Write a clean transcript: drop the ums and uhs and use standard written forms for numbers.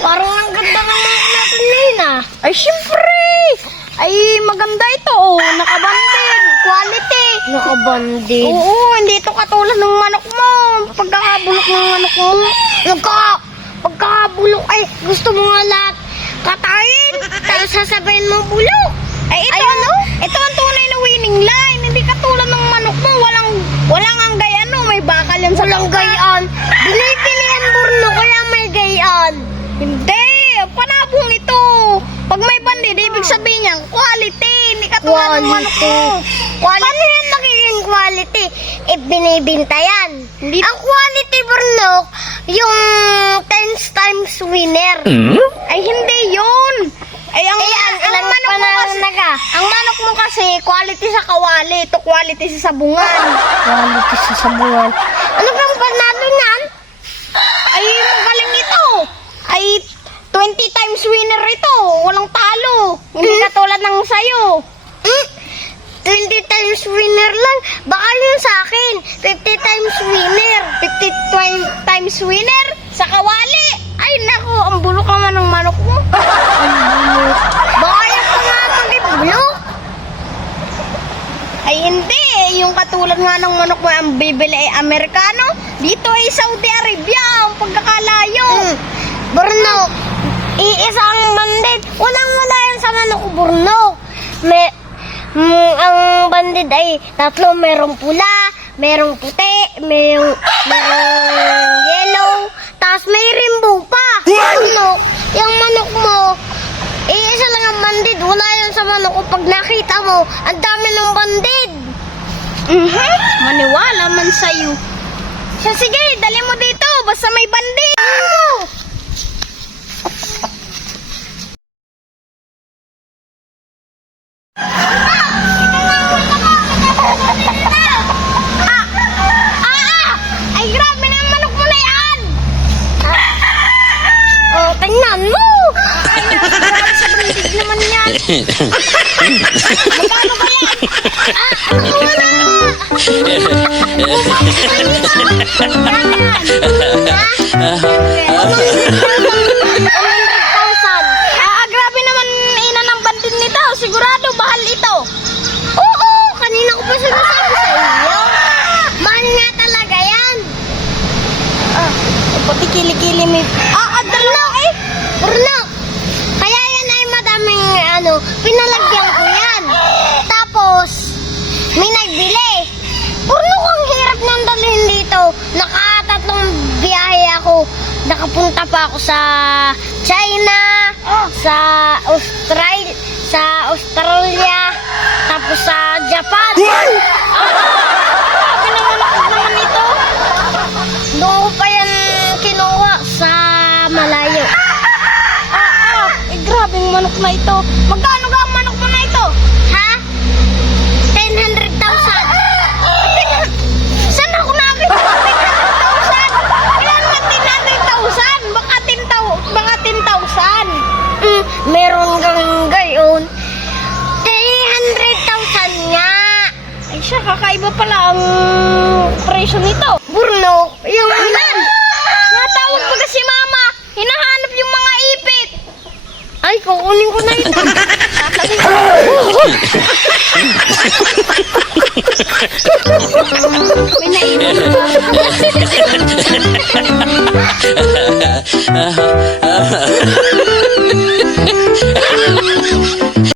Parang ang ganda ng manok natin ngayon ah. Ay, syempre! Ay, maganda ito, oh. Nakabanded. Quality. Nakabandid. Oo, hindi ito katulad ng manok mo. Pagkakabulok ng manok mo. Pagkakabulok ay gusto mo nga lahat katayin. Tapos sasabihin mo bulok. Ay, ito, Ano? ito ang tunay na winning line. Hindi katulad ng manok mo. Walang ang gayano. May bakal yan sa Walang gayaan. Binibili ang burno kaya may gayaan. Hindi. Panabong ito. Pag may bandid, ibig sabihin niyan, quality. Hindi katulad ng manok mo. Paano yan magiging quality? Eh, binibinta yan. Hindi. Ang quality burnok, yung 10 times winner. Ay, hindi yun. Ay, ang Ilang manok mo panalo kasi, na ka? ang manok mo kasi, quality sa kawali. Ito quality sa sabungan. Quality sa sabungan. Ano bang panalo niyan? Ay, magaling ito. Ay, 20 times winner ito. Walang talo. Hindi katulad ng sayo. 20 times winner lang. Baka yun sa akin. 50 times winner. 50 times winner sa kawali. Ay, nako, ang bulok naman ng manok mo. Baka yung pangatong bulok. Ay, hindi. Yung katulad nga ng manok mo ang bibili ay Amerikano. Dito ay Saudi Arabia. Ang pagkakalayo. Burnok. Iisang bandit. Walang-wala yan sa manok burnok. Ang bandit ay tatlo. Merong pula, merong puti, merong yellow, tapos may rainbow pa. Burnok. Yung manok mo, iisa lang ang bandit. Wala yan sa manok ko. Pag nakita mo, ang dami ng bandit. Maniwala man sa'yo. So, sige, dali mo dito. Basta may bandit. Ay, grabe na yung manok mo na yan. Oh, tingnan mo. Ay, grabe sa bandit naman yan. Magkano ba yan? Grabe naman ina ng bandit nito. Sigurado bahal ito. Oo, kanina ko pa sinasabi sa iyo. Mahal nga talaga yan. Pati kilikili may... dalawa eh. Burnok. Kaya yan ay madaming pinalagyan ko yan. Tapos, may nagbili. Burnok, ang hirap nang dalhin dito. Nakatatlong biyahe ako. Nakapunta pa ako sa China, sa Australia, tapos sa Japan. Grabe naman ako naman ito. Doon ko pa yan kinuha sa malayo. Grabe yung manok na ito. Magkano ka ang manok mo na ito? Ha? 10,000. Saan ako nakita ng 10,000? Ilan na 10,000? Baka 10,000. Meron kang gayon. 300,000 nga. Ay siya, kakaiba pala ang presyo nito. Burnok, yung ilan? Natawag ba si mama? Hinahanap yung mga ipit. Ay, kukunin ko na ito. May naiwan.